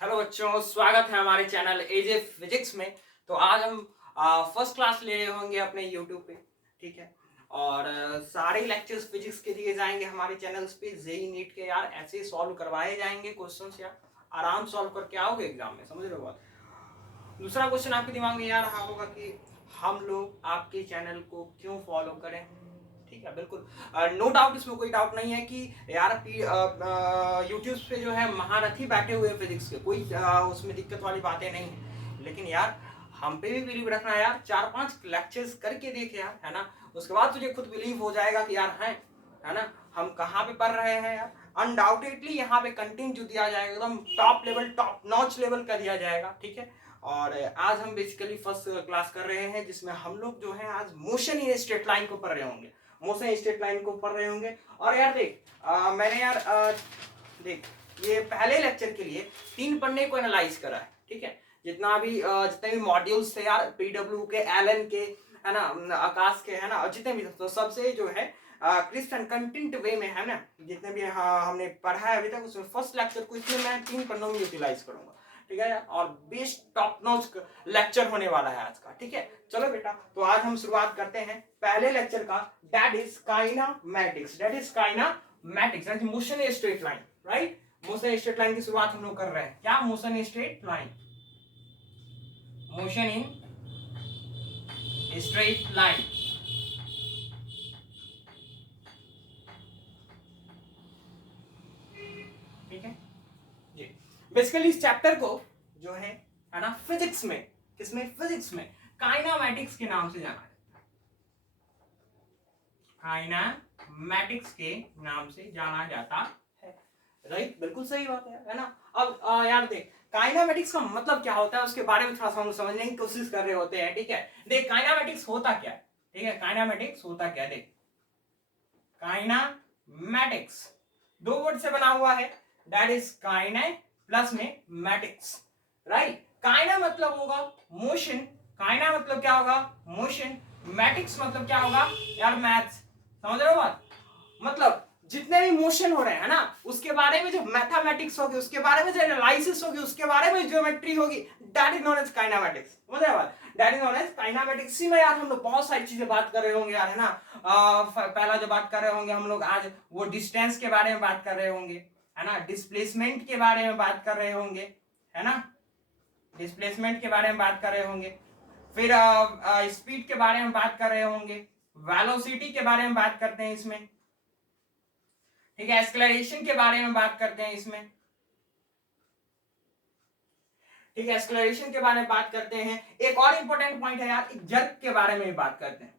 Hello बच्चों, स्वागत है हमारे चैनल एजे फिजिक्स में। तो आज हम फर्स्ट क्लास ले रहे होंगे अपने यूट्यूब पे, ठीक है। और सारे लेक्चर्स फिजिक्स के दिए जाएंगे हमारे चैनल्स पे। जेई नीट के यार ऐसे सॉल्व करवाए जाएंगे क्वेश्चंस, यार आराम सॉल्व करके आओगे एग्जाम में, समझ रहे हो बात। दूसरा क्वेश्चन आपके दिमाग में यार रहा होगा कि हम लोग आपके चैनल को क्यों फॉलो करें, ठीक है। बिल्कुल नो डाउट, इसमें कोई डाउट नहीं है कि यार यूट्यूब पे जो है महारथी बैठे हुए फिजिक्स के, कोई उसमें दिक्कत वाली बातें नहीं है। लेकिन यार हम पे भी बिलीव रखना यार, 4-5 लेक्चर्स करके देख यार, है ना। उसके बाद तुझे खुद बिलीव हो जाएगा कि यार है ना, हम कहाँ पे पढ़ रहे हैं यार। अनडाउटेडली यहाँ पे कंटेंट जो दिया जाएगा एकदम top level, top notch level का दिया जाएगा, ठीक है। और आज हम बेसिकली फर्स्ट क्लास कर रहे हैं, जिसमें हम लोग जो है आज मोशन इन स्ट्रेट लाइन को पढ़ रहे होंगे। मोशन स्ट्रेट लाइन को पढ़ रहे होंगे। और यार देख मैंने यार देख ये पहले लेक्चर के लिए 3 पन्ने को एनालाइज करा है, ठीक है। जितने भी मॉड्यूल्स थे यार, पीडब्ल्यू के, एलन के, है ना, आकाश के, है ना, और जितने भी, तो सबसे जो है क्रिस्प एंड कंटेंट वे में, है ना, जितने भी हमने पढ़ा है अभी तक, उसमें फर्स्ट लेक्चर को इसलिए मैं 3 पन्नों में यूटिलाइज करूंगा, ठीक है। और बेस्ट टॉप नॉच लेक्चर होने वाला है आज का, ठीक है। चलो बेटा, तो आज हम शुरुआत करते हैं पहले लेक्चर का, that is kinematics. Motion straight line, right. Motion straight line की शुरुआत हम लोग कर रहे हैं। क्या motion straight line? Motion in straight line, ठीक है जी। बेसिकली इस चैप्टर को जो है ना, फिजिक्स में, किसमें? फिजिक्स में काइनामेटिक्स के नाम से जाना जाता है। काइनामेटिक्स के नाम से जाना जाता है, राइट। बिल्कुल सही बात है ना। अब यार देख, काइनामेटिक्स का मतलब क्या होता है उसके बारे में थोड़ा सा हम समझने की कोशिश कर रहे होते हैं, ठीक है। देख काइनामेटिक्स होता क्या है, ठीक है। काइनामेटिक्स होता क्या है, देख काइनामेटिक्स 2 वर्ड से बना हुआ है, दैट इज काइने प्लस में मैटिक्स, राइट। काइना मतलब होगा मोशन, काइना मतलब क्या होगा? मोशन। मैटिक्स मतलब क्या होगा यार? मैथ्स। समझ रहे हो बात? मतलब जितने भी मोशन हो रहे हैं ना, उसके बारे में जो मैथमेटिक्स होगी, उसके बारे में जो एनालिसिस होगी, उसके बारे में ज्योमेट्री होगी, that is known as kinematics. समझ रहे हो बात? That is known as kinematics. इसी में यार हम लोग बहुत सारी चीजें बात कर रहे होंगे यार, है ना। पहला जो बात कर रहे होंगे हम लोग आज, वो डिस्टेंस के बारे में बात कर रहे होंगे, है ना। डिस्प्लेसमेंट के बारे में बात कर रहे होंगे, है ना। डिस्प्लेसमेंट के बारे में बात कर रहे होंगे। फिर स्पीड के बारे में बात कर रहे होंगे। वेलोसिटी के बारे में बात करते हैं इसमें, ठीक है। एक्सेलरेशन के बारे में बात करते हैं इसमें, ठीक है। एक्सेलरेशन के बारे में बात करते हैं। एक और इंपॉर्टेंट पॉइंट है यार, एक जर्क के बारे में भी बात करते हैं।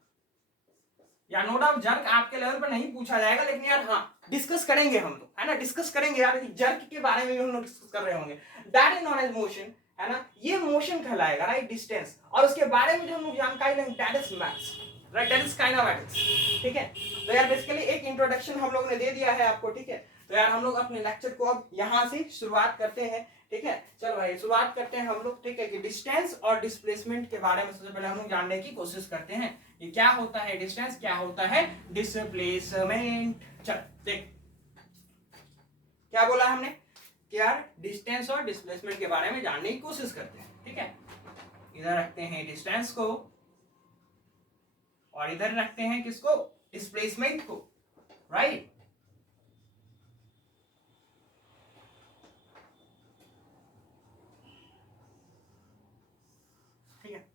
या नो डाउट जर्क आपके लेवल पर नहीं पूछा जाएगा, लेकिन यार हाँ डिस्कस करेंगे हम लोग, है ना। डिस्कस करेंगे यार, जर्क के बारे में भी हम लोग डिस्कस कर रहे होंगे। That is known as motion, है ना। ये मोशन कहलाएगा, राइट, डिस्टेंस। और उसके बारे में जो हम लोग जानकारी लेंगे, that is maths, right, that is kinematics, ठीक है। तो यार बेसिकली एक इंट्रोडक्शन हम लोग ने दे दिया है आपको, ठीक है। तो यार हम लोग अपने लेक्चर को अब यहां से शुरुआत करते हैं, ठीक है। चलो भाई शुरुआत करते हैं हम लोग, ठीक है, कि डिस्टेंस और डिस्प्लेसमेंट के बारे में सबसे पहले हम लोग जानने की कोशिश करते हैं। ये क्या होता है डिस्टेंस, क्या होता है डिस्प्लेसमेंट। चल देख, क्या बोला हमने कि यार डिस्टेंस और डिस्प्लेसमेंट के बारे में जानने की कोशिश करते हैं, ठीक है। इधर रखते हैं डिस्टेंस को और इधर रखते हैं किसको? डिस्प्लेसमेंट को, राइट। ठीक है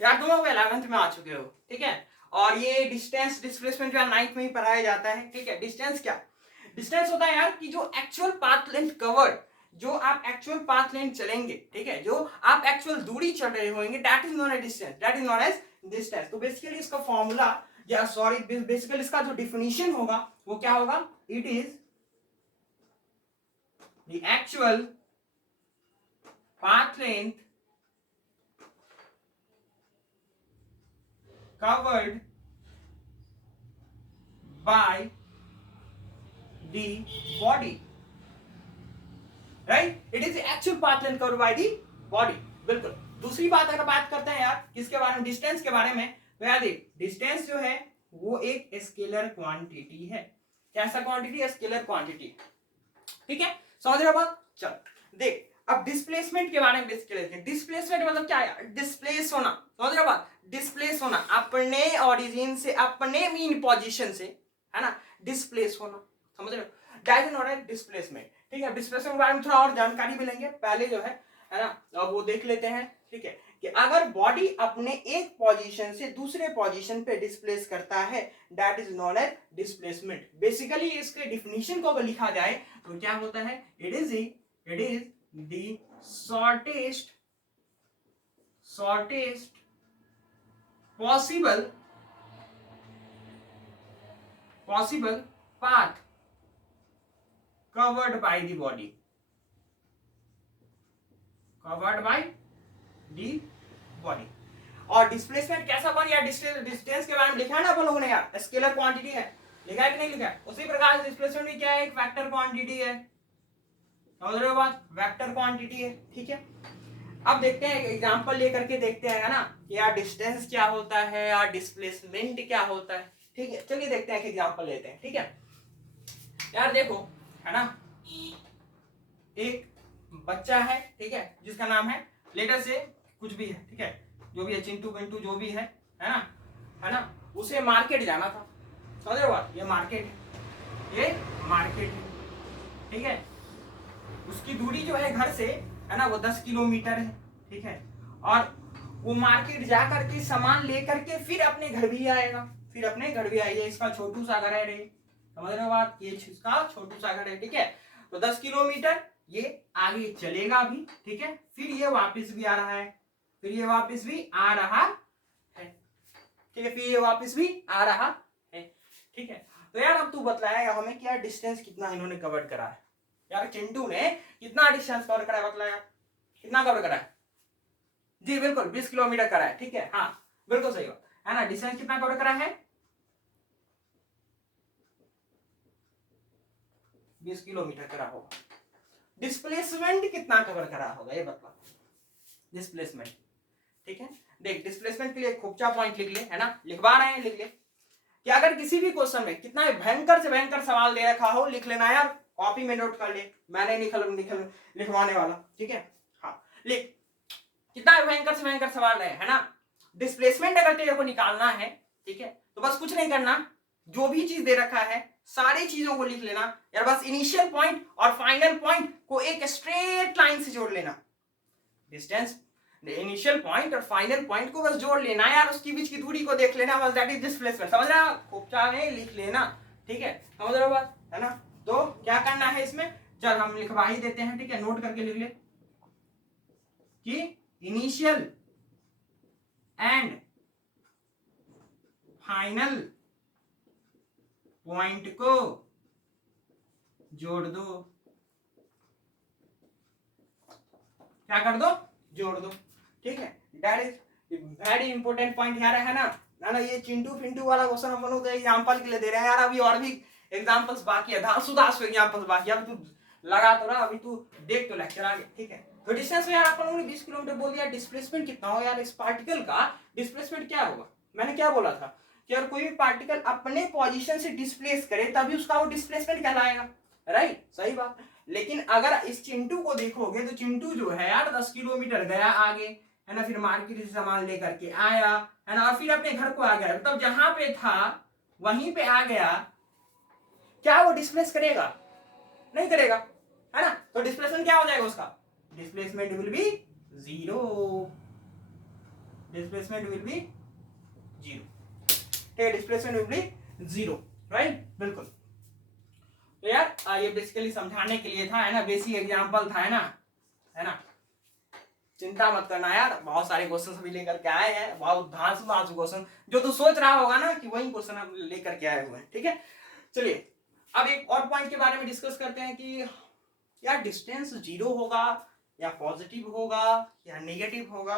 यार, तुम लोग 11th में आ चुके हो, ठीक है। और ये डिस्टेंस डिस्प्लेसमेंट जो है 9th में ही पढ़ाया जाता है, ठीक है। डिस्टेंस क्या? डिस्टेंस होता है यार कि जो एक्चुअल पाथ लेंथ कवर्ड, जो आप एक्चुअल पाथ लेंथ चलेंगे, ठीक है, जो आप एक्चुअल दूरी चल रहे होंगे, that is known as distance, that is known as distance. तो बेसिकली इसका फॉर्मूला, या सॉरी बेसिकली इसका जो डिफिनीशन होगा वो क्या होगा? It is the actual path length covered by the body, right? It is the actual path length covered by the body. बिल्कुल। दूसरी बात अगर बात करते हैं यार किसके बारे में? डिस्टेंस के बारे में। तो यार देख, डिस्टेंस जो है वो एक स्केलर क्वांटिटी है। कैसा क्वांटिटी? स्केलर क्वांटिटी, ठीक है। समझ रहे हो बात? चल देख, अब डिस्प्लेसमेंट के बारे में बेसिक लेते हैं। डिस्प्लेसमेंट मतलब क्या है? डिस्प्लेस होना, समझ रहे हो बात? डिस्प्लेस होना, अपने ओरिजिन से, अपने मीन पोजीशन से, है ना, डिस्प्लेस होना, समझ रहे हो? That is not a displacement. ठीक है, डिस्प्लेसमेंट के बारे में थोड़ा और जानकारी भी लेंगे, पहले जो है ना, अब वो देख लेते हैं। ठीक है, कि अगर बॉडी अपने एक पोजीशन से दूसरे पोजीशन पे डिस्प्लेस करता है, that is known as displacement. Basically इसके डिफिनीशन को अगर लिखा जाए तो क्या होता है? It is the shortest possible path covered by the body, और डिस्प्लेसमेंट कैसा बन या डिस्टेंस के बारे में लिखा है ना अपन लोगों ने यार, स्केलर क्वांटिटी है, लिखा है कि नहीं लिखा है? उसी प्रकार से डिस्प्लेसमेंट भी क्या है? एक वेक्टर क्वांटिटी है, समझ रहे हो बात? वेक्टर क्वांटिटी है। ठीक है, अब देखते हैं एग्जांपल लेकर के देखते हैं, है ना, कि यार डिस्टेंस क्या होता है, यार डिस्प्लेसमेंट क्या होता है। ठीक है, चलिए देखते हैं, एग्जांपल लेते हैं। ठीक है यार, देखो, है ना, एक बच्चा है, ठीक है, जिसका नाम है, लेटर से कुछ भी है, ठीक है, जो भी है, चिंटू पिंटू जो भी है ना, है ना, उसे मार्केट जाना था, समझ रहे हो बात? ये मार्केट है, ठीक है, उसकी दूरी जो है घर से, है ना, वो 10 किलोमीटर है। ठीक है, और वो मार्केट जा करके सामान लेकर के फिर अपने घर भी आएगा, इसका छोटू सा घर है रे, समझ रहे हो बात? ये इसका छोटू सा घर है। ठीक है, तो 10 किलोमीटर ये आगे चलेगा भी, ठीक है, फिर ये वापस भी आ रहा है, ठीक है, फिर ये वापस भी आ रहा है। ठीक है, तो यार अब तू बतलाएगा हमें कि यार डिस्टेंस कितना इन्होंने कवर करा है? यार चिंटू ने कितना डिस्टेंस कवर करा है, बतला यार, कितना कवर करा है? जी बिल्कुल 20 किलोमीटर करा है। ठीक है, हाँ बिल्कुल सही बात है ना, डिस्टेंस कितना कवर करा है? 20 किलोमीटर करा होगा। डिस्प्लेसमेंट कितना कवर करा होगा ये बता, डिस्प्लेसमेंट। ठीक है, देख डिस्प्लेसमेंट के लिए खोपचा पॉइंट लिख ले, है ना, लिखवा रहे हैं, लिख ले कि अगर किसी भी क्वेश्चन में कितना भयंकर से भयंकर सवाल दे रखा हो, लिख लेना यार, कॉपी में नोट कर ले, मैंने लिखवाने वाला। ठीक है, हाँ लिख, कितना भयंकर से भयंकर सवाल है ना, डिस्प्लेसमेंट अगर तेरे को निकालना है, ठीक है, तो बस कुछ नहीं करना, जो भी चीज दे रखा है सारी चीजों को लिख लेना यार, बस इनिशियल पॉइंट और फाइनल पॉइंट को एक स्ट्रेट लाइन से जोड़ लेना, डिस्टेंस, इनिशियल पॉइंट और फाइनल पॉइंट को बस जोड़ लेना यार, उसके बीच की दूरी को देख लेना, बस दैट इज डिस्प्लेसमेंट। समझ रहे हो? खोपचा में लिख लेना, ठीक है, समझ रहे हो बात, है ना? तो क्या करना है इसमें, चल हम लिखवा ही देते हैं, ठीक है, नोट करके लिख ले कि इनिशियल एंड फाइनल पॉइंट को जोड़ दो, क्या कर दो? जोड़ दो। ठीक है, that is very important point यार, है ना, ये चिंटू फिंटू वाला क्वेश्चन हम लोग एग्जांपल के लिए दे रहे हैं यार, अभी और भी एग्जांपल्स बाकी है, धांसू एग्जांपल्स बाकी है, अभी तू लगा तो रहा, अभी तू देख तो लेक्चर आगे। ठीक है, तो डिस्टेंस में यार अपन लोगों ने 20 किलोमीटर बोल दिया, डिस्प्लेसमेंट कितना हो यार, इस पार्टिकल का डिस्प्लेसमेंट क्या होगा? मैंने क्या बोला था कि यार कोई भी पार्टिकल अपने पोजीशन से डिस्प्लेस करे तभी उसका वो डिस्प्लेसमेंट कहलाएगा, राइट? सही बात। लेकिन अगर इस चिंटू को देखोगे तो चिंटू जो है यार 10 किलोमीटर गया आगे, है ना, फिर मार्केट से सामान लेकर के आया, है ना, और फिर अपने घर को आ गया, मतलब जहां पे था वहीं पे आ गया, क्या वो डिस्प्लेस करेगा? नहीं करेगा, है ना? तो डिस्प्लेसमेंट क्या हो जाएगा उसका? Displacement will be zero, displacement will be zero, ठीक है, displacement will be zero, right? बिल्कुल। तो यार ये बेसिकली समझाने के लिए था, है ना, बेसिक एग्जांपल था, है ना, चिंता मत करना यार, बहुत सारे क्वेश्चन अभी लेकर के आए हैं, बहुत धांसू क्वेश्चन, जो तू सोच रहा होगा ना कि वही क्वेश्चन हम लेकर के आए हुए हैं। ठीक है, चलिए अब एक और पॉइंट के बारे में डिस्कस करते हैं कि यार डिस्टेंस जीरो होगा या पॉजिटिव होगा या नेगेटिव होगा,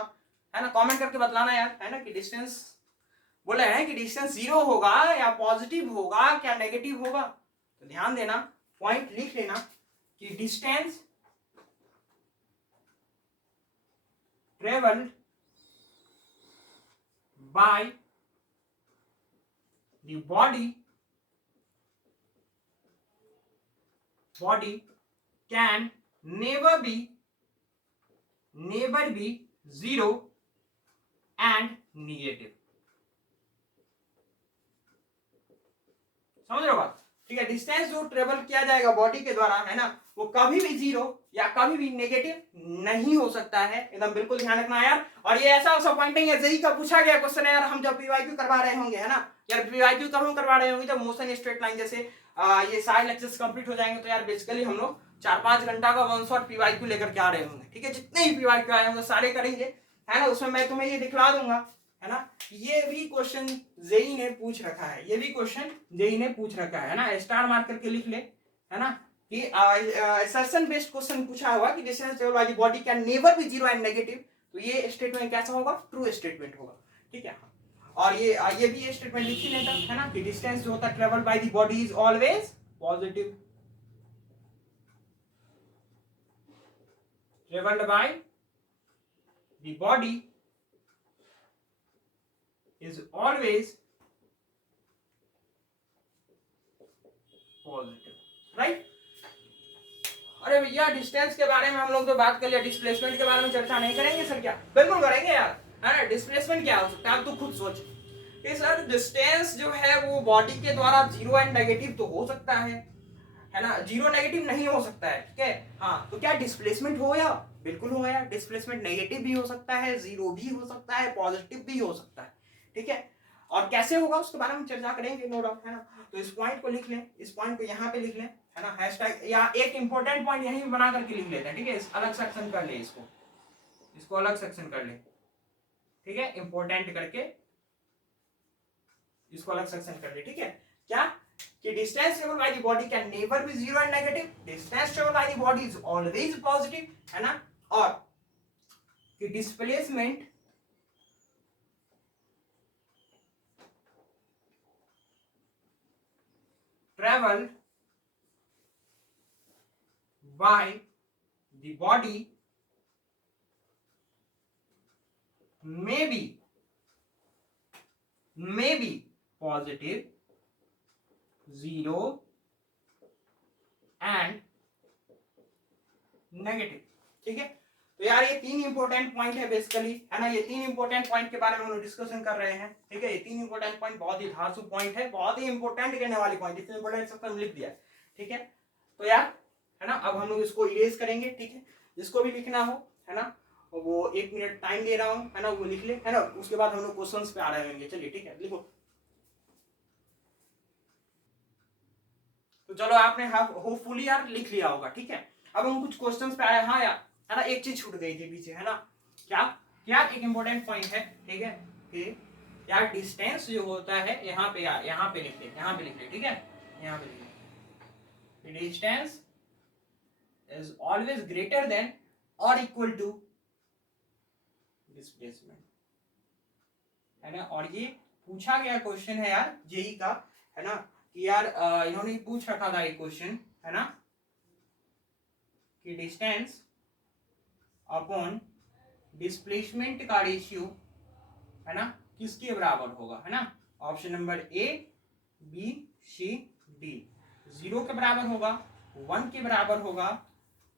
है ना, कमेंट करके बतलाना यार, है ना, कि डिस्टेंस बोले हैं कि डिस्टेंस जीरो होगा या पॉजिटिव होगा क्या नेगेटिव होगा। तो ध्यान देना, पॉइंट लिख लेना कि distance traveled by the body can never be zero and negative. समझ रहे हो बात? ठीक है, डिस्टेंस जो ट्रेवल किया जाएगा बॉडी के द्वारा, है ना, वो कभी भी जीरो या कभी भी नेगेटिव नहीं हो सकता है। एकदम बिल्कुल ध्यान रखना यार। और ये ऐसा पॉइंट नहीं है, जेई का पूछा गया क्वेश्चन है यार, हम जब पीवाईक्यू करवा रहे होंगे, है ना यार, पीवाईक्यू कब हम करवा रहे होंगे, जब मोशन स्ट्रेट लाइन जैसे ये सारे लेक्चर्स कंप्लीट हो जाएंगे, तो यार बेसिकली हम लोग 4-5 घंटा का वन शॉट पीवाईक्यू लेकर के आ रहे होंगे। ठीक है, जितने भी पीवाईक्यू आए होंगे सारे करेंगे, है ना। उसमें मैं तुम्हें ये दिखला दूंगा, है ना, ये भी क्वेश्चन जेई ने पूछ रखा है, ये भी क्वेश्चन जेई ने पूछ रखा है ना, स्टार मार्क करके लिख ले, है ना, कि असर्शन बेस्ड क्वेश्चन पूछा हुआ कि distance travel by the body can never be zero and negative, तो ये स्टेटमेंट कैसा होगा, ट्रू स्टेटमेंट होगा। ठीक है, और ये भी स्टेटमेंट लिख ही लेता, है ना, कि डिस्टेंस जो होता है travel by the body is always positive, travelled by the body is always positive, right? अरे भैया डिस्टेंस के बारे में हम लोग तो बात कर लिया, डिस्प्लेसमेंट के बारे में चर्चा नहीं करेंगे सर? क्या बिल्कुल करेंगे यार, है ना। डिस्प्लेसमेंट क्या हो सकता है, आप तो खुद सोच कि सर डिस्टेंस जो है वो बॉडी के द्वारा जीरो एंड नेगेटिव तो हो सकता है ना, जीरो नेगेटिव नहीं हो सकता है। ठीक है, हाँ, तो क्या डिस्प्लेसमेंट हो गया? बिल्कुल हो गया। डिस्प्लेसमेंट नेगेटिव भी हो सकता है, जीरो भी हो सकता है, पॉजिटिव भी हो सकता है। ठीक है, और कैसे होगा उसके बारे में चर्चा करेंगे, नो डाउट, है ना। तो इस पॉइंट को लिख लें, इस पॉइंट को यहाँ पे लिख लें, है ना, हैशटैग या एक इंपॉर्टेंट पॉइंट यहीं बना करके लिख लेते हैं। ठीक है, अलग सेक्शन कर ले, इसको अलग सेक्शन कर ले। ठीक है, इंपॉर्टेंट करके इसको अलग सेक्शन कर ले। ठीक है, क्या कि distance travel by the body can never be zero and negative, distance travel by the body is always positive, है ना, और कि displacement traveled by the body may be positive, zero and negative। ठीक है, तो यार ये 3 इंपॉर्टेंट पॉइंट है बेसिकली, है ना, ये 3 इंपॉर्टेंट पॉइंट के बारे में हम लोग डिस्कशन कर रहे हैं। ठीक है, ये 3 इंपॉर्टेंट पॉइंट बहुत ही धांसू पॉइंट है, बहुत ही इंपॉर्टेंट कहने वाली पॉइंट, इतने इंपॉर्टेंट सब हम लिख दिया। ठीक है, तो यार, है ना, अब हम लोग इसको इरेज करेंगे। ठीक है, जिसको भी लिखना हो, है ना, वो 1 मिनट टाइम दे रहा हूँ, है ना, वो लिख ले, है ना, उसके बाद हम लोग क्वेश्चंस पे आ रहे होंगे। चलिए ठीक है, लिखो। तो चलो आपने होपफुली यार लिख लिया होगा। ठीक है, अब हम कुछ क्वेश्चंस पे आए। हाँ यार, है ना, एक चीज छूट गई थी पीछे, है ना, क्या यार, एक इंपॉर्टेंट पॉइंट है। ठीक है, कि यार डिस्टेंस जो होता है, यहाँ पे यार, यहाँ पे लिख ले, यहाँ पे लिख ले। ठीक है, यहाँ पे लिख ले, distance is always greater than और इक्वल टू डिस्प्लेसमेंट, है ना। और ये पूछा गया क्वेश्चन है यार जेई का, है ना, कि यार इन्होंने पूछ रखा था एक क्वेश्चन, है ना, कि डिस्टेंस अपॉन डिस्प्लेसमेंट का रेशियो, है ना, किसके बराबर होगा, है ना। Option number A, B, C, D. 0 के बराबर होगा, 1 के बराबर होगा,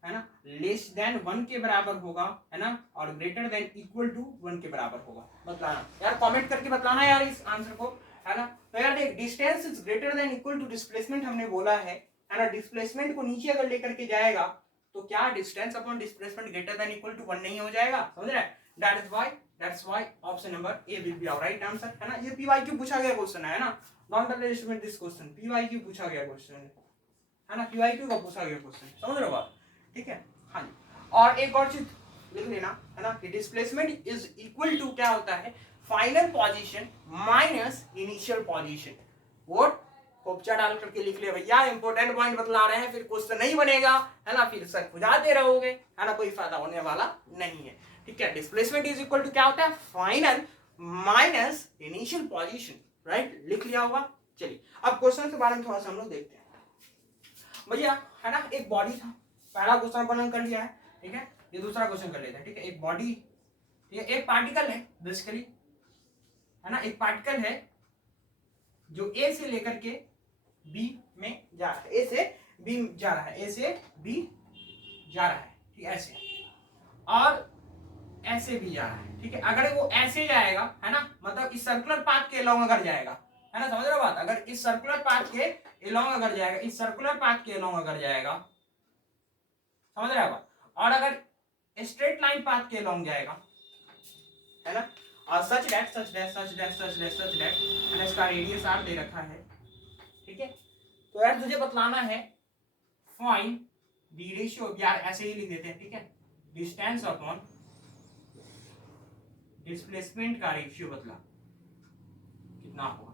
है ना, लेस देन 1 के बराबर होगा, है ना, और ग्रेटर देन इक्वल टू 1 के बराबर होगा। बतलाना यार, कमेंट करके बतलाना यार इस आंसर को, है ना। तो यार देख, distance is greater than equal to displacement हमने बोला है ना। डिस्प्लेसमेंट को नीचे अगर लेकर के जाएगा तो क्या distance upon displacement greater than equal to 1 नहीं हो जाएगा? समझ रहे हैं? That's why option number A will be our right answer, है ना। ये पीवाईक्यू पूछा गया क्वेश्चन है ना, not underestimate this question, PYQ पूछा गया क्वेश्चन है ना, पीवाईक्यू का पूछा गया क्वेश्चन, समझ रहे हो बात? ठीक है, हाँ जी। और एक और चीज लिख लेना, है ना, कि डिस्प्लेसमेंट इज इक्वल टू क्या होता है, final position minus initial position. वोट खोपचा डाल करके लिख ले भैया, इंपॉर्टेंट पॉइंट बतला रहे हैं, फिर क्वेश्चन नहीं बनेगा, है ना, फिर सर खुजाते रहोगे, है ना, कोई फायदा होने वाला नहीं है। ठीक है, डिस्प्लेसमेंट इज इक्वल टू क्या होता है, final minus initial position, right, लिख लिया होगा। चलिए अब क्वेश्चन के बारे में थोड़ा सा हम लोग देखते हैं भैया, है ना। एक बॉडी था, पहला क्वेश्चन अपन कर लिया है, ठीक है। ये दूसरा क्वेश्चन कर लेते हैं, ठीक है। एक बॉडी, ठीक है, एक पार्टिकल है बेसिकली, है ना, एक पार्टिकल है जो ए से लेकर के बी में जा रहा है, ए से बी जा रहा है, ए से बी जा रहा है, ठीक है, ऐसे, और ऐसे भी जा रहा है, ठीक है। अगर वो ऐसे जाएगा, है ना, मतलब इस सर्कुलर पाथ के अलोंग अगर जाएगा, है ना, समझ रहे हो बात, अगर इस सर्कुलर पाथ के अलोंग अगर जाएगा, इस सर्कुलर पाथ के अलोंग अगर जाएगा, समझ रहे हो बात, और अगर स्ट्रेट लाइन पाथ के अलोंग जाएगा, है ना, और such that such that such that such that such that, है ना, इसका रेडियस आर दे रखा है, ठीक है। तो यार तुझे बतलाना है फाइंड द रेशियो, यार ऐसे ही लिख देते हैं, ठीक है, डिस्टेंस अपॉन डिस्प्लेसमेंट का रेशियो बतला कितना होगा,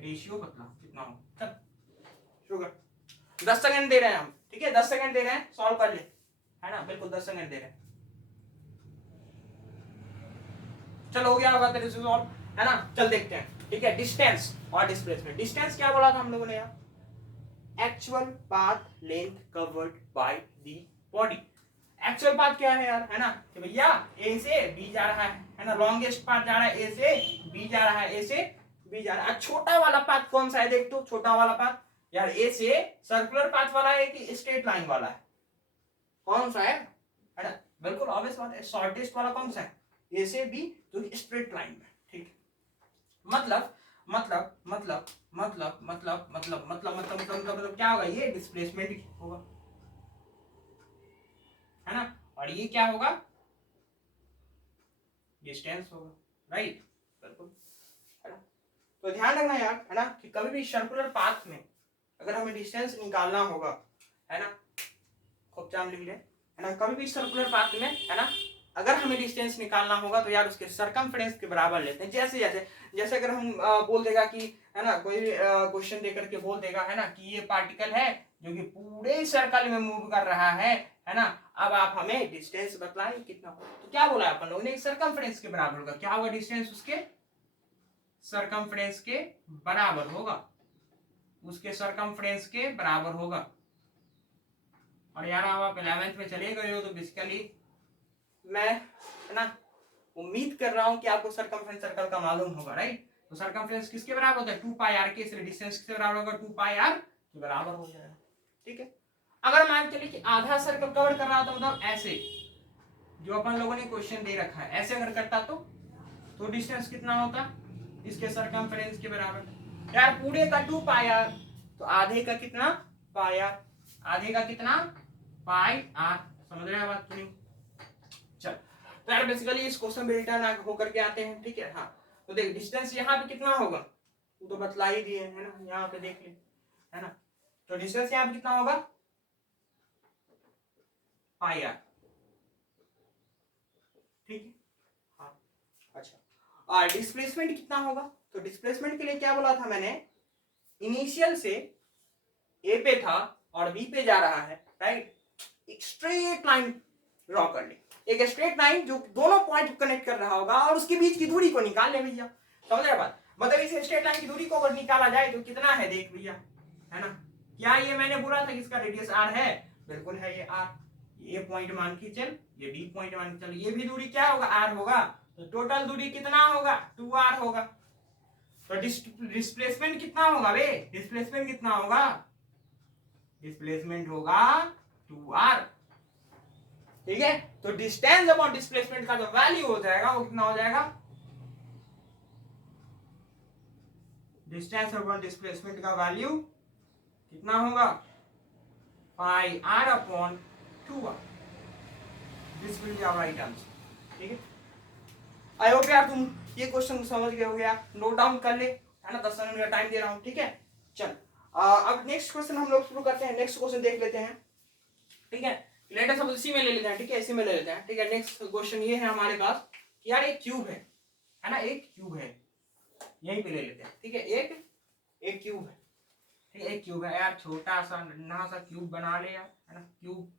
रेशियो बतला कितना होगा। चल शुरू कर, 10 सेकंड दे रहे हैं हम, ठीक है, 10 सेकंड दे रहे हैं, सॉल्व कर ले, है ना, बिल्कुल 10 सेकंड दे रहे हैं। चलो हो गया होगा तेरे से सॉल्व, है ना, चल देखते हैं, ठीक है। डिस्टेंस और डिस्प्लेसमेंट, डिस्टेंस क्या बोला था हम लोगों ने यार, actual path length covered by the body. Actual path क्या है यार, है ना, कि भैया ए से बी जा रहा है ना, लॉन्गेस्ट पाथ जा रहा है, ए से बी जा रहा है, ए से बी जा रहा है। छोटा वाला पाथ कौन सा है देख तो, छोटा वाला पाथ यार ए से सर्कुलर पाथ वाला है कि स्ट्रेट लाइन वाला है, कौन सा है ना, बिल्कुल ऑब्वियस बात है, शॉर्टेस्ट वाला कौन सा है, ए से बी, जो स्ट्रेट लाइन में, ठीक। मतलब मतलब मतलब मतलब मतलब मतलब मतलब मतलब मतलब क्या होगा, ये डिस्प्लेसमेंट होगा, है ना, और ये क्या होगा, डिस्टेंस होगा, राइट, बिल्कुल, है ना। तो ध्यान रखना यार, है ना, कि कभी भी सर्कुलर पाथ में अगर हमें डिस्टेंस निकालना होगा, है ना, खूब चाम लिख ले, है ना, कभी भी सर्कुलर पाथ में, है ना, अगर हमें डिस्टेंस निकालना होगा तो यार उसके सरकमफ्रेंस के बराबर लेते हैं। जैसे जैसे जैसे अगर हम बोल देगा कि, है ना, कोई क्वेश्चन देकर के बोल देगा, है ना, कि ये पार्टिकल है जो कि पूरे सर्कल में मूव कर रहा है ना, अब आप हमें डिस्टेंस बतलाएं कितना होगा। तो क्या बोला अपन लोगों ने, सरकमफ्रेंस के बराबर होगा, क्या होगा, डिस्टेंस उसके सरकमफ्रेंस के बराबर होगा, उसके सरकमफ्रेंस के बराबर होगा। और यार आप 11th में चले गए हो तो बेसिकली मैं, है ना, उम्मीद कर रहा हूं कि आपको सरकमफ्रेंस सर्कल का मालूम होगा, राइट। तो सरकमफ्रेंस किसके बराबर होता है, 2 पाई आर के, इसलिए डिस्टेंस किसके बराबर होगा, 2 पाई आर के बराबर हो जाएगा, ठीक है। अगर मान चलिए कि आधा सर्कल कवर कर रहा था, मतलब ऐसे जो अपन लोगों ने क्वेश्चन दे रखा है, ऐसे अगर करता तो डिस्टेंस कितना होता, इसके सरकमफ्रेंस के बराबर। यार पूरे का 2 पाई आर, तो आधे का कितना, पाई आर, आधे का कितना, पाई आर, समझ रहे हैं बात की नहीं। चल तो यार बेसिकली इस क्वेश्चन में रिटर्न होकर के आते हैं, ठीक है। हाँ तो देख डिस्टेंस यहाँ पे कितना होगा, तो बतला ही दिए, है ना, यहाँ पे देख ले, है ना। तो डिस्टेंस यहाँ पे कितना होगा, पाई आर, ठीक है। हाँ अच्छा, और डिस्प्लेसमेंट कितना होगा, तो डिस्प्लेसमेंट के लिए क्या बोला था मैंने, इनिशियल से ए पे था और बी पे जा रहा है, राइट, एक स्ट्रेट लाइन ड्रॉ कर ले, एक स्ट्रेट लाइन जो दोनों पॉइंट कनेक्ट कर रहा होगा, और उसके बीच की दूरी को निकाल ले भैया, समझ रहे बात, मतलब इस स्ट्रेट लाइन की दूरी को अगर निकाला जाए तो कितना है देख भैया, है ना। क्या ये मैंने बोला था कि इसका रेडियस आर है, बिल्कुल है ये आर, ये पॉइंट मान के चल, ये डी पॉइंट मान के चल, ये भी दूरी क्या होगा, आर होगा, तो टोटल दूरी कितना होगा, 2r होगा। तो डिस्प्लेसमेंट कितना होगा बे, डिस्प्लेसमेंट कितना होगा, डिस्प्लेसमेंट होगा 2r, ठीक है। तो डिस्टेंस अपॉन डिस्प्लेसमेंट का जो वैल्यू हो जाएगा वो कितना हो जाएगा, डिस्टेंस अपॉन डिस्प्लेसमेंट का वैल्यू कितना होगा, pi r upon 2r, this will be our right answer, ठीक है। आई होप यार तुम ये क्वेश्चन समझ गए हो गया, नोट डाउन कर ले, है ना, 10 मिनट का टाइम दे रहा हूं, ठीक है। चल अब नेक्स्ट क्वेश्चन हम लोग शुरू करते हैं, नेक्स्ट क्वेश्चन देख लेते हैं, ठीक है। लेटर सब इसी में ले लेते हैं, ठीक है, इसी में ले लेते हैं, ठीक है। नेक्स्ट क्वेश्चन ये है हमारे पास कि यार एक क्यूब है ना, एक क्यूब है, यहीं पे ले लेते हैं, ठीक है। एक क्यूब है, ठीक है, एक क्यूब है यार, छोटा सा नन्हा सा क्यूब बना ले यार, है ना, cube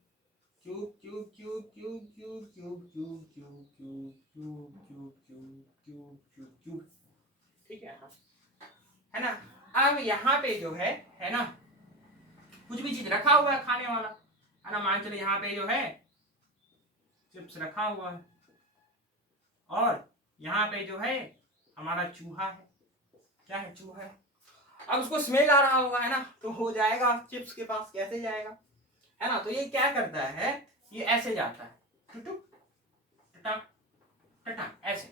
cube cube cube cube cube cube cube cube cube cube cube cube cube cube cube, ठीक है, है ना। अब यहाँ पे जो है ना, कुछ भी चीज रखा हुआ है खाने वाला, है ना, मान चले यहाँ पे जो है चिप्स रखा हुआ है, और यहाँ पे जो है हमारा चूहा है, क्या है, चूहा है। अब उसको स्मेल आ रहा होगा, है ना, तो हो जाएगा चिप्स के पास, कैसे जाएगा, है ना। तो ये क्या करता है, ये ऐसे जाता है, टुटुक टटक टटक, ऐसे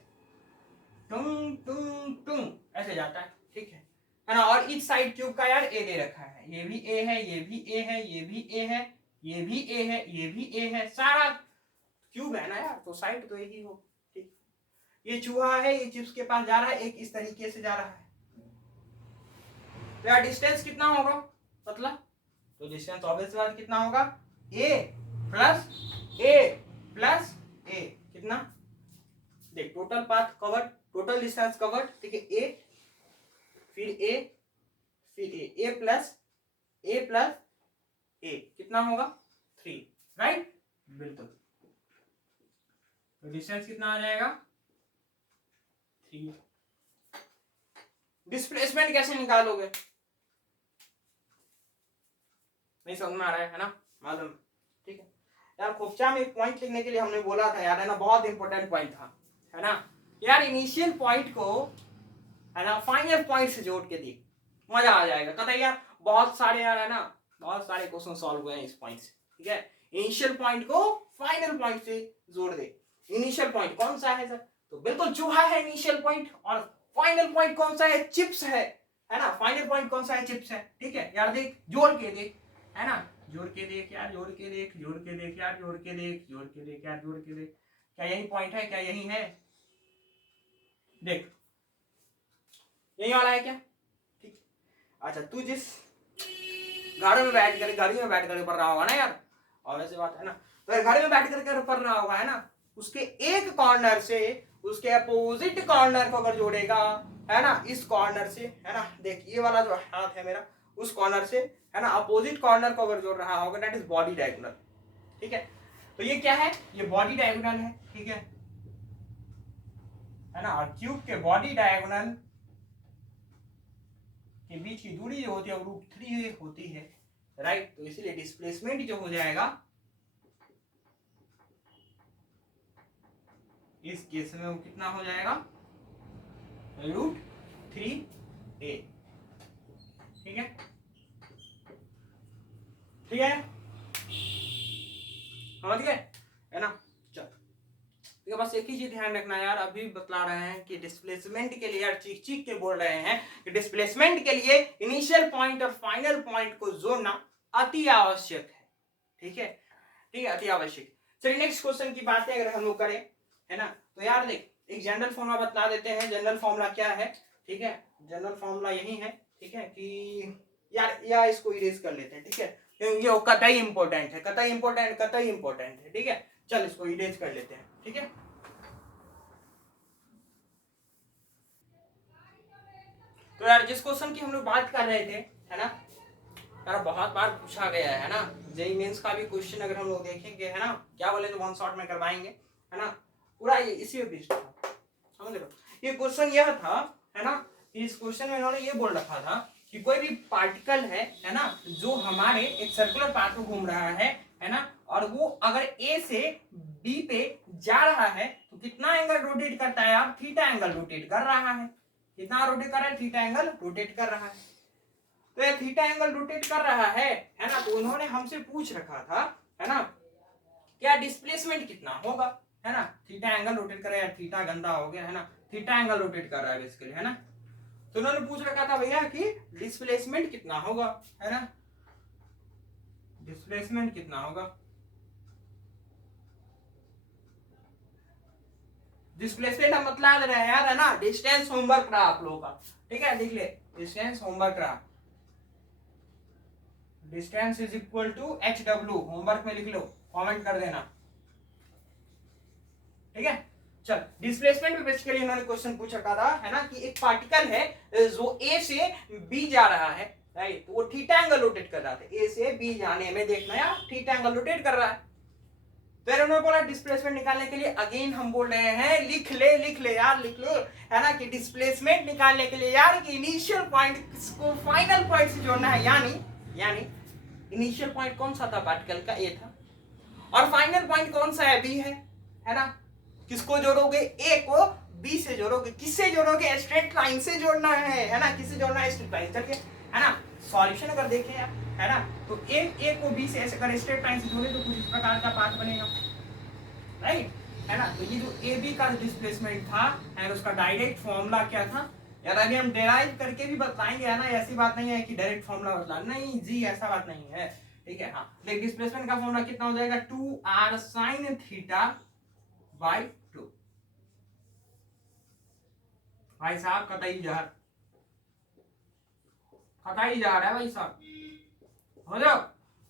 टुंग टुंग टुंग ऐसे जाता है, ठीक है ना। और इस साइड क्यूब का यार ए दे रखा है, ये भी ए है, ये भी ए है, ये भी ए है, ये भी ए है, ये भी ए है, सारा क्यूब है ना यार, तो साइड तो यही हो, ठीक। ये चूहा है, ये चिप्स के पास जा रहा है, एक इस तरीके से जा रहा है, तो यार डिस्टेंस कितना होगा, मतलब तो डिस्टेंस ऑब्वियस बात कितना होगा, ए प्लस ए कितना, देख total path covered, total distance covered, ठीक है, ए फिर ए फिर ए प्लस ए कितना होगा 3, राइट, बिल्कुल। तो डिस्टेंस कितना आ जाएगा 3। डिस्प्लेसमेंट कैसे निकालोगे, नहीं समझ में आ रहा है ना, मालूम, ठीक है यार। खोपचा में एक पॉइंट लिखने के लिए हमने बोला था यार, है ना, बहुत इंपॉर्टेंट पॉइंट था, है ना यार। इनिशियल पॉइंट को, है ना, फाइनल पॉइंट से जोड़ के दी, मजा आ जाएगा कतई यार। बहुत सारे यार, है ना, बहुत सारे क्वेश्चन सॉल्व हुए हैं इस पॉइंट से, ठीक है। इनिशियल पॉइंट को फाइनल पॉइंट से जोड़ दे। इनिशियल पॉइंट कौन सा है सर, तो बिल्कुल चूहा है इनिशियल पॉइंट, और फाइनल पॉइंट कौन सा है, चिप्स है ना। फाइनल पॉइंट कौन सा है, चिप्स है, ठीक है यार। देख जोड़ के देख, है ना, जोड़ के देख यार, जोड़ के देख, जोड़ के देख यार, जोड़ के देख, जोड़ के देख यार, जोड़ के देख, क्या यही पॉइंट है, क्या यही है, देख यही वाला है क्या, ठीक। अच्छा तू जिस गाड़ी में बैठ कर पढ़ रहा होगा ना यार, और ऐसी बात है ना, तो गाड़ी में बैठ कर पढ़ रहा होगा, है ना, उसके एक कॉर्नर से उसके अपोजिट कॉर्नर को अगर जोड़ेगा, है ना, इस कॉर्नर से, है ना, देख ये वाला जो हाथ है मेरा, उस कॉर्नर से, है ना, अपोजिट कॉर्नर को अगर जोड़ रहा होगा, दैट इज बॉडी डायगोनल, ठीक है। तो ये क्या है, ये बॉडी डायगोनल है, ठीक है ना। और क्यूब के बॉडी डायगोनल के बीच की दूरी जो होती है वो √3 होती है, राइट। तो इसीलिए डिस्प्लेसमेंट जो हो जाएगा इस केस में वो कितना हो जाएगा, √3a, ठीक है, ठीक है, समझ गए, है ना। चल तो बस एक ही चीज ध्यान रखना यार, अभी बतला रहे हैं कि डिस्प्लेसमेंट के लिए यार चीख चीख के बोल रहे हैं कि डिस्प्लेसमेंट के लिए इनिशियल पॉइंट और फाइनल पॉइंट को जोड़ना अति आवश्यक है, ठीक है, ठीक है, अति आवश्यक। चलिए नेक्स्ट क्वेश्चन की बातें अगर हम लोग करें, है ना, तो यार देख एक जनरल फॉर्मूला बतला देते हैं। जनरल फॉर्मूला क्या है, ठीक है, जनरल फॉर्मूला यही है, ठीक है, कि यार इसको इरेज कर लेते हैं, ठीक है, ये कतई इंपॉर्टेंट है, कतई इंपॉर्टेंट है, ठीक है। चल इसको इरेज कर लेते हैं, ठीक है। तो यार जिस क्वेश्चन की हम लोग बात कर रहे थे, है ना यार, बहुत बार पूछा गया है ना, जेईई मेंस का भी क्वेश्चन अगर हम लोग देखेंगे, है ना, क्या बोले तो 1 शॉट में करवाएंगे, है ना, पूरा ये इसी में बेस्ड था, समझ लो। ये क्वेश्चन यह था, है ना, इस क्वेश्चन में इन्होंने ये बोल रखा था कि कोई भी पार्टिकल है ना, जो हमारे एक सर्कुलर पाथ में घूम रहा है ना, और वो अगर ए से बी पे जा रहा है तो कितना एंगल रोटेट करता है यार, थीटा एंगल रोटेट कर रहा है। कितना रोटेट कर रहा है, थीटा एंगल रोटेट कर रहा है। तो ये थीटा एंगल रोटेट कर रहा है ना, तो उन्होंने हमसे पूछ रखा था, है ना, क्या डिस्प्लेसमेंट कितना होगा, है ना। थीटा एंगल रोटेट कर रहा है, थीटा गंदा हो गया, है ना, थीटा एंगल रोटेट कर रहा है बेसिकली, है ना। तो उन्होंने पूछ रखा था भैया कि डिस्प्लेसमेंट कितना होगा, है ना, डिस्प्लेसमेंट कितना होगा। डिस्प्लेसमेंट हम बतला दे रहे हैं यार, है ना, डिस्टेंस होमवर्क रहा आप लोगों का, ठीक है, लिख ले, डिस्टेंस होमवर्क रहा, distance is equal to HW, homework में लिख लो, कमेंट कर देना, ठीक है। चल डिस्प्लेसमेंट में बेसिकली इन्होंने क्वेश्चन पूछ रखा था, है ना, कि एक पार्टिकल है जो ए से बी जा रहा है, राइट, तो वो थीटा एंगल रोटेट कर रहा था, ए से बी जाने में देखना यार थीटा एंगल रोटेट कर रहा है। तो उन्होंने बोला डिस्प्लेसमेंट निकालने के लिए अगेन हम बोल रहे हैं, लिख ले यार, लिख ले, है ना, कि डिस्प्लेसमेंट निकालने के लिए यार कि इनिशियल पॉइंट को फाइनल पॉइंट से जोड़ना है, यानी इनिशियल पॉइंट कौन सा था, पार्टिकल का ए था, और फाइनल पॉइंट कौन सा है, बी है ना। किसको जोड़ोगे, ए को बी से जोड़ोगे, किससे जोड़ोगे, स्ट्रेट लाइन से जोड़ना है ना, किससे जोड़ना है, स्ट्रेट लाइन। चलिए, है ना, सॉल्यूशन अगर देखें यार, है ना। तो ए को बी से ऐसे अगर स्ट्रेट लाइन से जोड़े तो कुछ इस प्रकार का पाथ बनेगा, राइट, है ना। तो ये जो ए बी का डिस्प्लेसमेंट था एंड उसका डायरेक्ट फॉर्मूला क्या था यार, अभी हम डेराइव करके भी बताएंगे, है ना। ऐसी बात नहीं है कि डायरेक्ट फॉर्मूला बतला, नहीं जी ऐसा बात नहीं है, ठीक है। हाँ देख डिस्प्लेसमेंट का फॉर्मूला कितना हो जाएगा, 2r sin थीटा बाई 2। भाई साहब कतई जहर है भाई साहब, समझो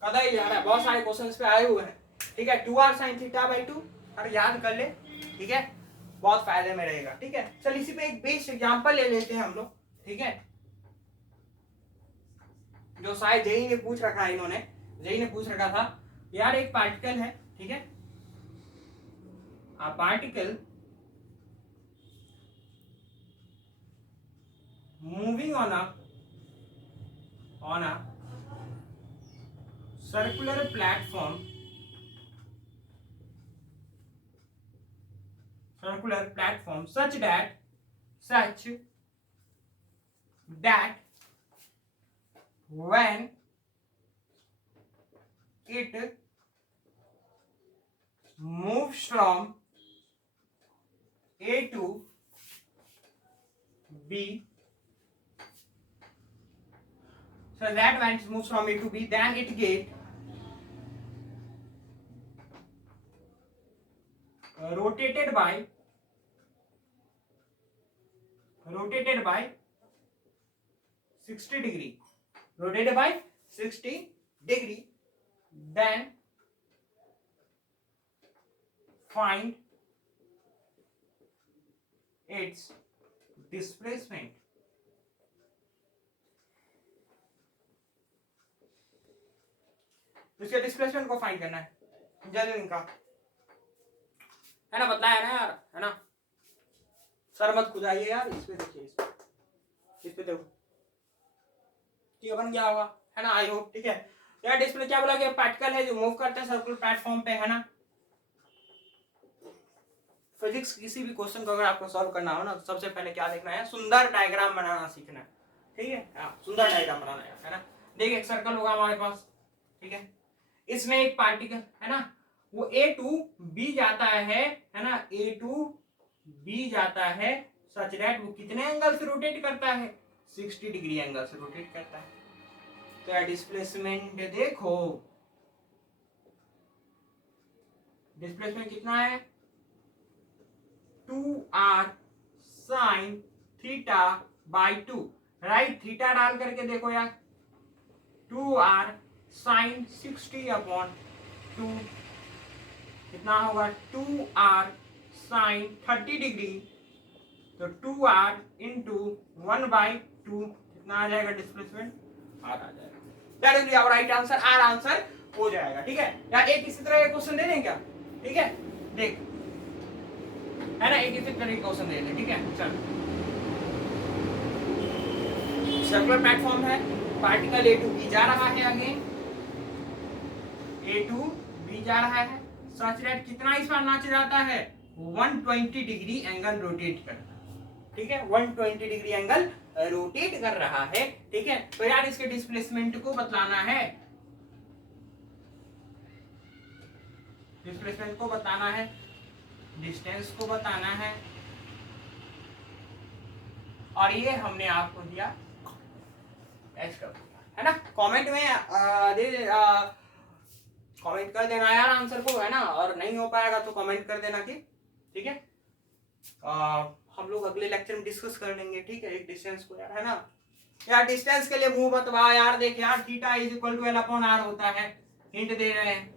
कतई जहर है, बहुत सारे क्वेश्चंस पे आए हुए हैं, ठीक है। 2r sin थीटा बाई 2 अरे याद कर ले, ठीक है, बहुत फायदे में रहेगा, ठीक है। चल इसी पे एक बेस्ट एग्जांपल ले लेते हैं हम लोग, ठीक है, जो शायद जेई ने पूछ रखा है, इन्होंने जेई ने पूछ रखा था यार, एक पार्टिकल है, ठीक है, a particle moving on a circular platform such that when it moves from A to B, so that when it moves from A to B, then it get rotated by 60 degree, then find its displacement. इसके displacement को find करना है, जल्दी इनका, है ना, बताया ना यार, है ना। सर मत खुदाइए यार, इस पे देखिए, इस पे देखो, ठीक बन गया होगा, है ना, आई होप, ठीक है। यार डिस्प्ले क्या बोला कि पार्टिकल है जो मूव करता है सर्कुलर प्लेटफॉर्म पे, है ना। फिजिक्स किसी भी क्वेश्चन को अगर आपको सॉल्व करना हो ना, तो सबसे पहले क्या देखना है, सुंदर डायग्राम बनाना सीखना है, ठीक है, सुंदर डायग्राम बनाना है ना। देखिए एक सर्कल होगा हमारे पास, ठीक है, इसमें एक पार्टिकल, है ना, वो A to B जाता है ना, A to B जाता है, सच दैट वो कितने एंगल से रोटेट करता है, 60 डिग्री एंगल से रोटेट करता है। तो यार डिस्प्लेसमेंट देखो, डिस्प्लेसमेंट कितना है, 2r sin theta by 2, right, theta डाल करके देखो यार, 2r sin 60/2 कितना होगा, 2r sin 30 डिग्री, तो 2r इंटू 1/2 कितना आ जाएगा डिस्प्लेसमेंट, r आ जाएगा। That is our right answer, r answer हो जाएगा, ठीक है। यार एक इसी तरह का क्वेश्चन दे दें क्या, ठीक है, देख, है ना, एक इसी तरह का क्वेश्चन दे दें, ठीक है। चल सर्कुलर प्लेटफॉर्म है, पार्टिकल A to B जा रहा है, अगेन A to B जा रहा है, सच दैट कितना इस बार नाच जाता है, 120 डिग्री एंगल रोटेट करता है, ठीक है, 120 डिग्री एंगल रोटेट कर रहा है, ठीक है। तो यार इसके डिस्प्लेसमेंट को बतलाना है, डिस्प्लेसमेंट को बताना है, डिस्टेंस को बताना है, और ये हमने आपको दिया है ना। कमेंट में कमेंट कर देना यार आंसर को, है ना, और नहीं हो पाएगा तो कमेंट कर देना कि, ठीक है, हम लोग अगले लेक्चर में डिस्कस कर लेंगे, ठीक है, एक डिस्टेंस को यार, है ना। यार डिस्टेंस के लिए मुंह बतवा यार, देख यार, theta is equal to L/R होता है, हिंट दे रहे हैं,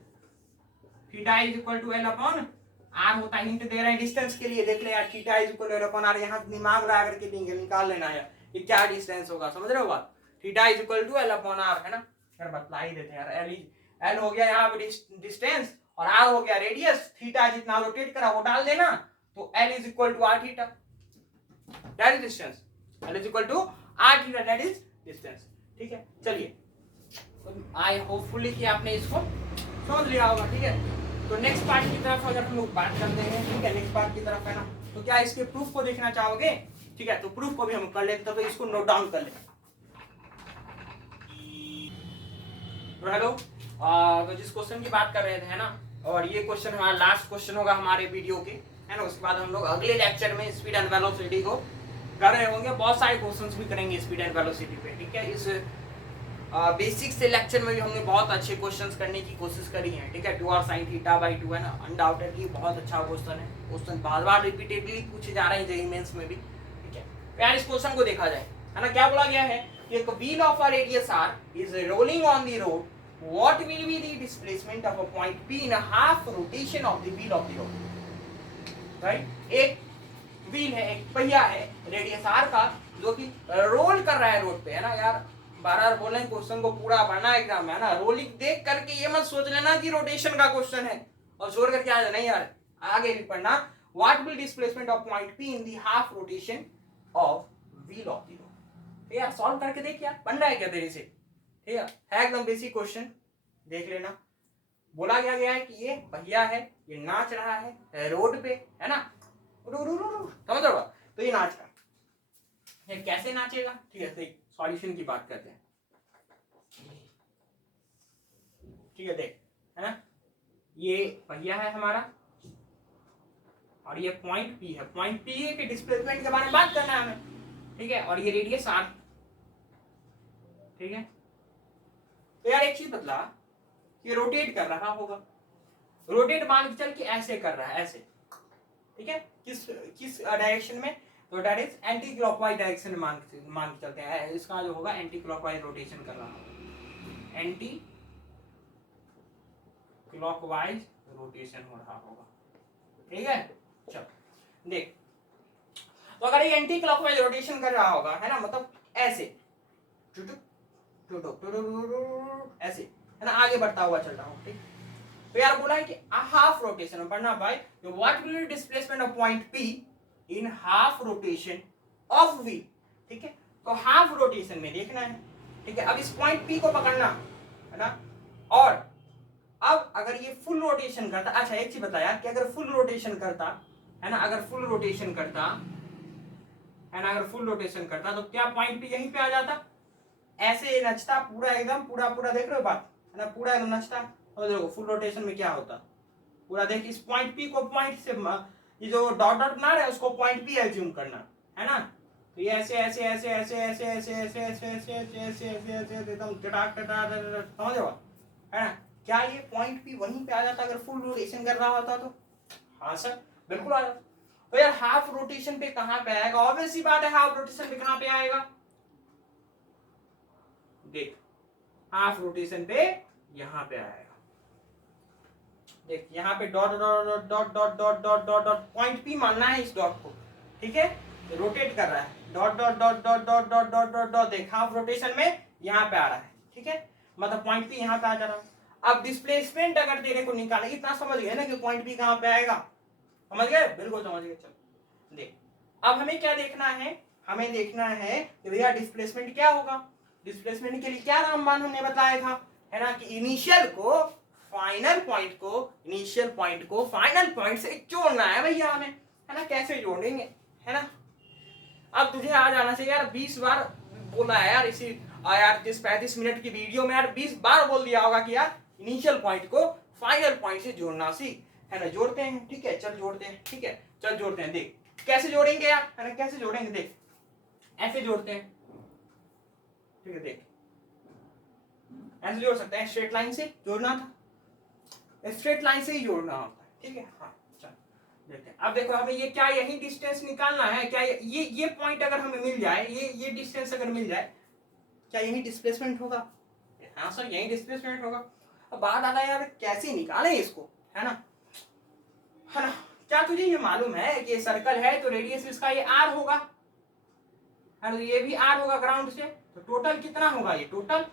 theta is equal to L/R होता है, हिंट दे रहे हैं डिस्टेंस के लिए, देख ले यार, theta is equal to L/R, यहाँ दिमाग लगा करके निकाल लेना है ये क्या डिस्टेंस होगा, समझ रहे हो बात, theta is equal to L/R, है ना। यार बतला ही देते हैं यार, L हो गया यहाँ पे डिस्टेंस और R हो गया रेडियस, थीटा जितना रोटेट करा वो डाल देना, तो L is equal to R theta, that is distance, L is equal to R theta, that is distance, ठीक है। चलिए आई होपफुली कि आपने इसको समझ लिया होगा, ठीक है। तो नेक्स्ट पार्ट की तरफ अगर हम लोग बात करते हैं, ठीक है, नेक्स्ट पार्ट की तरफ, है ना, तो क्या इसके प्रूफ को देखना चाहोगे, ठीक है, तो प्रूफ को भी हम कर लेते हैं, तो इसको नोट डाउन कर लें। तो हेलो, तो जिस क्वेश्चन की बात कर रहे थे, है ना, और ये क्वेश्चन हमारा लास्ट क्वेश्चन होगा हमारे वीडियो के, है ना। उसके बाद हम लोग अगले लेक्चर में स्पीड एंड वेलोसिटी को कर रहे होंगे, बहुत सारे क्वेश्चंस भी करेंगे स्पीड एंड वेलोसिटी पे, ठीक है। इस बेसिक से लेक्चर में भी हमने बहुत अच्छे क्वेश्चंस करने की कोशिश करी है, ठीक है। 2r sin θ/2, है ना, अनडाउटेडली बहुत अच्छा क्वेश्चन है। क्वेश्चन बार बार रिपीटेडली पूछे जा रहे हैं जेईई मेंस में भी, ठीक है। तो यार इस क्वेश्चन को देखा जाए, है ना, क्या बोला गया है, एक wheel of a radius r is rolling on the road, what will be the displacement of a point p in a half rotation of the wheel of the road, right। एक व्हील है, एक पहिया है radius r का, जो कि role कर रहा है रोड पे, है ना। यार बार बार बोल रहे हैं क्वेश्चन को पूरा पढ़ना एग्जाम में, है ना। रोलिंग देख करके ये मत सोच लेना कि रोटेशन का क्वेश्चन है और छोड़ करके आ जाना, नहीं यार, आगे भी पढ़ना। What will displacement of point p in the half rotation of wheel of the road. यार सॉल्व करके देख यार, बन रहा है क्या तेरे से, ठीक है एकदम बेसिक क्वेश्चन, देख लेना। बोला गया है कि ये पहिया है, ये नाच रहा है रोड पे, है ना, समझ रहे हो। तो ये नाच रहा है, ये कैसे नाचेगा, ठीक है। देख सॉल्यूशन की बात करते हैं, ठीक है। देख, है ना, ये पहिया है हमारा और ये पॉइंट P है। पॉइंट P के डिस्प्लेसमेंट के बारे में बात करना है हमें, ठीक है। और ये रेडियस r, ठीक है। तो यार एक चीज बतला, ये रोटेट कर रहा होगा, रोटेट मान के चल के ऐसे कर रहा है, ऐसे, ठीक है। किस डायरेक्शन में, तो that is anti clockwise direction में मान के चलते हैं। इसका जो होगा एंटी क्लॉकवाइज रोटेशन कर रहा होगा, एंटी क्लॉकवाइज रोटेशन हो रहा होगा, ठीक है। चल देख, तो अगर ये एंटी क्लॉकवाइज रोटेशन कर रहा होगा, है ना, मतलब ऐसे ऐसे, है ना, आगे बढ़ता हुआ चल रहा होगा, ठीक। तो यार बोला है कि हाफ रोटेशन में पढ़ना भाई, what will B displacement of point P in half rotation of V, ठीक है। तो हाफ रोटेशन में देखना है, ठीक है। अब इस पॉइंट P को पकड़ना, है ना। और अब अगर ये फुल रोटेशन करता, अच्छा एक चीज बता यार, कि अगर फुल रोटेशन करता, है ना, अगर फुल रोटेशन करता, है ना, अगर फुल रोटेशन करता तो क्या पॉइंट P यहीं पे आ जाता, ऐसे नचता पूरा एकदम, पूरा देख रहे हो बात, है ना, पूरा एकदम नचता। और देखो फुल रोटेशन में क्या होता, पूरा देख, इस पॉइंट P को पॉइंट से, ये जो डॉट डॉट बना रहे हैं उसको पॉइंट P एज्यूम करना, है ना। तो ये ऐसे ऐसे ऐसे ऐसे ऐसे ऐसे ऐसे ऐसे ऐसे ऐसे ऐसे ऐसे ऐसे एकदम टटाक टटाक, समझ रहे हो, है ना। क्या ये पॉइंट P वहीं पे आ जाता अगर फुल रोटेशन कर रहा होता तो? हाँ सर, बिल्कुल आ जाता। तो यार हाफ रोटेशन पे कहाँ पे आएगा, ऑब्वियस सी बात है, हाफ रोटेशन पे कहाँ पे आएगा, देख हाफ रोटेशन पे यहाँ पे आएगा। देख यहाँ पे dot dot dot dot dot dot dot dot point P मानना है इस डॉट को, ठीक है। रोटेट कर रहा है, dot dot dot dot dot dot dot dot dot, देख हाफ रोटेशन में यहाँ पे आ रहा है, ठीक है, मतलब पॉइंट P यहाँ पे आ जा रहा है। अब डिस्प्लेसमेंट अगर तेरे को निकाले, इतना समझ गए ना कि पॉइंट P कहाँ पे आएगा, समझ गए, बिल्कुल समझ गए। चल देख, अब हमें क्या देखना है, हमें देखना है कि भैया डिस्प्लेसमेंट क्या होगा। डिस्प्लेसमेंट के लिए क्या रामबाण हमने बताया था, है ना, कि इनिशियल को फाइनल पॉइंट को, इनिशियल पॉइंट को फाइनल पॉइंट से जोड़ना है भैया हमें, है ना। कैसे जोड़ेंगे, है ना। अब तुझे आ जाना चाहिए यार, 20 बार बोला है यार इसी यार 35 मिनट की वीडियो में यार 20 बार बोल दिया होगा कि यार इनिशियल पॉइंट को फाइनल पॉइंट से जोड़ना सीख, है ना। जोड़ते हैं, ठीक है, चल जोड़ते हैं, ठीक है, चल जोड़ते हैं। देख कैसे जोड़ेंगे यार, है ना, कैसे जोड़ेंगे, देख ऐसे जोड़ते हैं, ठीक है। देख ऐसे जोड़ सकते हैं, स्ट्रेट लाइन से जोड़ना था, स्ट्रेट लाइन से ही जोड़ना होता है, ठीक है। हाँ चल देखते हैं। अब देखो हमें ये क्या यही डिस्टेंस निकालना है, क्या ये पॉइंट अगर हमें मिल जाए, ये डिस्टेंस अगर मिल जाए, क्या यही डिस्प्लेसमेंट होगा? हाँ सर यही डिस्प्लेसमेंट होगा। अब बात आता है यार कैसे निकालें इसको, है ना, है ना। क्या तुझे ये मालूम है कि सर्कल है तो रेडियस इसका ये r होगा, है ना, ये भी r होगा ग्राउंड से, तो टोटल कितना होगा, ये टोटल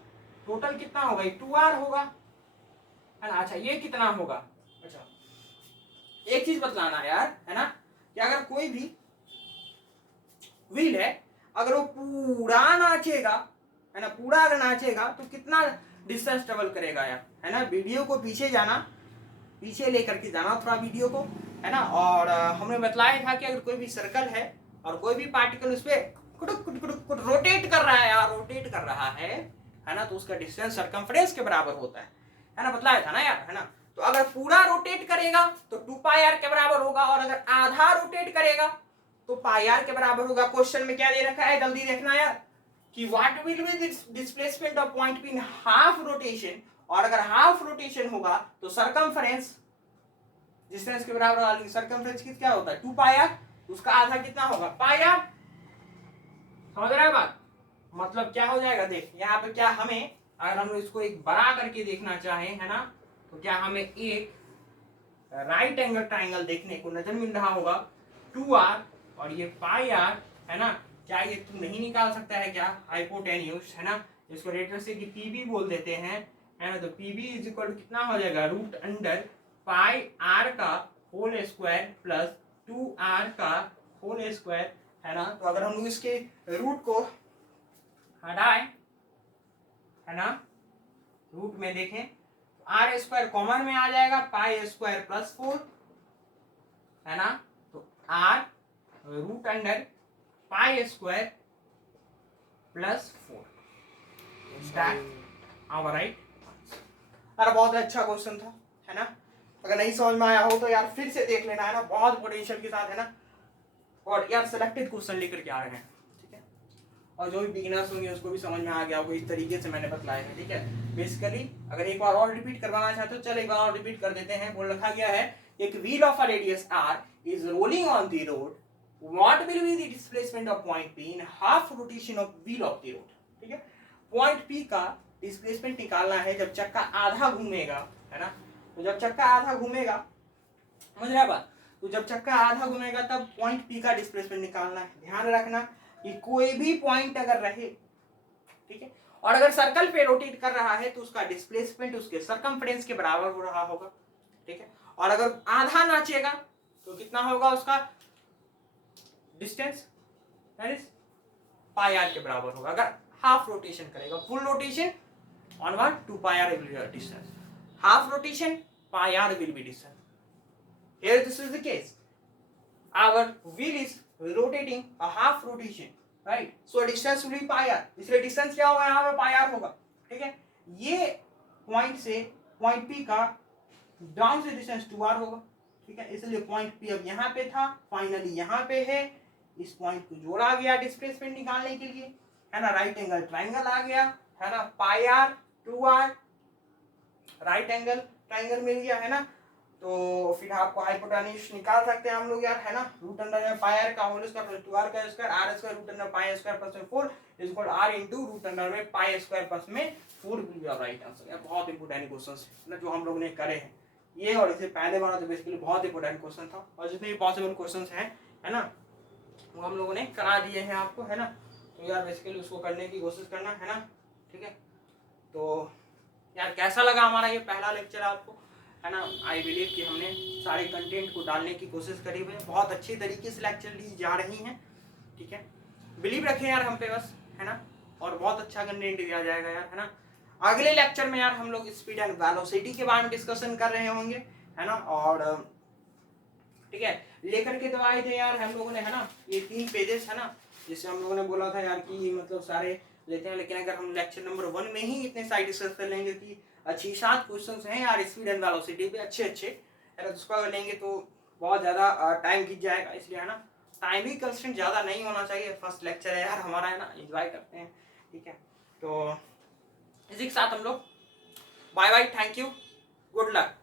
कितना होगा, ये 2r होगा, है ना। अच्छा ये कितना होगा, अच्छा एक चीज बतलाना यार, है ना, कि अगर कोई भी व्हील है अगर वो पूरा नाचेगा, है ना, पूरा अगर नाचेगा तो कितना डिस्टेंस ट्रेवल करेगा यार, है ना। वीडियो को पीछे जाना, पीछे लेकर के जाना थोड़ा वीडियो को, है ना। और हमने बतलाया था कि अगर कोई भी सर्कल है और कोई भी पार्टिकल उस पर रोटेट कर रहा है यार, रोटेट कर रहा है, है ना, तो उसका डिस्टेंस सरकमफ्रेंस के बराबर होता है ना, बतलाया था ना यार, है ना। तो अगर पूरा रोटेट करेगा तो 2 पाई आर के बराबर होगा, और अगर आधा रोटेट करेगा तो पाई आर के बराबर होगा। क्वेश्चन में क्या दे रखा है, जल्दी देखना यार, कि what will B displacement of point P in half rotation, और अगर हाफ रोटेशन होगा तो सरकमफ्रेंस डिस्टेंस के बराबर होगा। सरकमफ्रेंस की क्या होता है 2 पाई आर, उसका आधा कितना होगा पाई आर। समझ रहा है बात, मतलब क्या हो जाएगा, देख यहाँ पे क्या हमें, अगर हम इसको एक बड़ा करके देखना चाहें, है ना, तो क्या हमें एक राइट एंगल ट्राइंगल देखने को नजर मिल रहा होगा 2r और ये पाई r, है ना। क्या ये तू नहीं निकाल सकता है क्या, हाइपोटेन्यूज, है ना, इसको रेटर से कि पीबी बोल देते हैं, है ना। तो पीबी इज इक्वल टू कितना हो जाएगा, रूट अंडर पाई r का होल स्क्वायर प्लस 2r का होल स्क्वायर, है ना। तो अगर हम लोग इसके रूट को हटाएं, है ना, रूट में देखें तो आर स्क्वायर कॉमन में आ जाएगा, पाई स्क्वायर प्लस 4, है ना। तो R root under pi square plus 4 our right. अरे बहुत अच्छा क्वेश्चन था, है ना। अगर नहीं समझ में आया हो तो यार फिर से देख लेना, है ना, बहुत पोटेंशियल के साथ, है ना। और यार सिलेक्टेड क्वेश्चन लेकर के आ रहे हैं, ठीक है। और जो भी बिगिनर्स होंगे उसको भी समझ में आ गया होगा, इस तरीके से मैंने बतलाया है, ठीक है। बेसिकली अगर एक बार और रिपीट करवाना चाहते हो, चल एक बार और रिपीट कर देते हैं। बोल रखा गया है, एक wheel of a radius R is rolling on the road, what will be the displacement of point P in half rotation of wheel of the road, ठीक है। पॉइंट पी का डिस्प्लेसमेंट निकालना है जब चक्का आधा घूमेगा, है ना। तो जब चक्का आधा घूमेगा, समझ रहा है बात, तो जब चक्का आधा घूमेगा तब पॉइंट पी का डिस्प्लेसमेंट निकालना है। ध्यान रखना कि कोई भी पॉइंट अगर रहे, ठीक है, और अगर सर्कल पे रोटेट कर रहा है तो उसका डिस्प्लेसमेंट उसके सरकमफ्रेंस के बराबर हो रहा होगा, ठीक है। और अगर आधा नाचेगा तो कितना होगा उसका distance, that is pi R के बराबर होगा। अगर हाफ रोटेशन करेगा, full rotation on what 2 pi r will be a distance, half rotation pi r will be distance. Here this is the case, our wheel is rotating a half rotation, right, so distance will be pi r, इसलिए distance क्या होगा यहाँ पे pi r होगा, ठीक है। ये point से पॉइंट p का डाउन से डिस्टेंस 2r होगा, ठीक है। इसलिए पॉइंट p अब यहाँ पे था, फाइनली यहाँ पे है, इस पॉइंट को जोड़ा गया डिस्प्लेसमेंट निकालने के लिए, है ना। राइट एंगल ट्राइंगल आ गया, है ना, pi r 2r right angle triangle मिल गया, है ना। तो फिर आपको हाइपोटेन्यूज निकाल सकते हैं हम लोग यार, है ना। रूट अंडर में पाई आर का होल स्क्वायर प्लस 2r का square, r square root under pi square plus 4 is equal r into root under में पाई स्क्वायर प्लस में 4 will be our right answer. यार बहुत इंपॉर्टेंट क्वेश्चंस है ना जो हम लोग ने करे हैं ये, और इससे पहले वाला तो बेसिकली बहुत इंपॉर्टेंट क्वेश्चन था, और जितने भी पॉसिबल क्वेश्चंस हैं, है ना, वो हम लोगों ने करा दिए हैं आपको, है ना। तो यार बेसिकली उसको करने की कोशिश करना, है ना, ठीक है। तो यार कैसा लगा हमारा ये पहला लेक्चर आपको, है ना। आई बिलीव कि हमने सारे कंटेंट को डालने की कोशिश करी हुई है, बहुत अच्छी तरीके से लेक्चर ली जा रही हैं, ठीक है। बिलीव रखें यार हम पे बस, है ना, और बहुत अच्छा कंटेंट दिया जाएगा यार, है ना। अगले लेक्चर में यार हम लोग स्पीड एंड वेलोसिटी के बारे में डिस्कशन कर रहे होंगे, है ना। और ठीक है, लेकर के तो आए थे यार हम लोगों ने, है ना, ये 3 पेजेस, है ना, जिससे हम लोगों ने बोला था यार कि मतलब सारे लेते हैं, लेकिन अगर हम लेक्चर नंबर 1 में ही इतने सारे डिस्कस कर लेंगे कि अच्छी 7 क्वेश्चंस हैं यार स्पीड एंड वेलोसिटी पे अच्छे, है ना, उसको अगर लेंगे तो बहुत ज़्यादा टाइम खींच जाएगा, इसलिए, है ना, टाइम भी कंस्टेंट ज़्यादा नहीं होना चाहिए। फर्स्ट लेक्चर है यार हमारा, है ना, एंजॉय करते हैं, ठीक है। तो इसी के साथ हम लोग bye bye, thank you, good luck.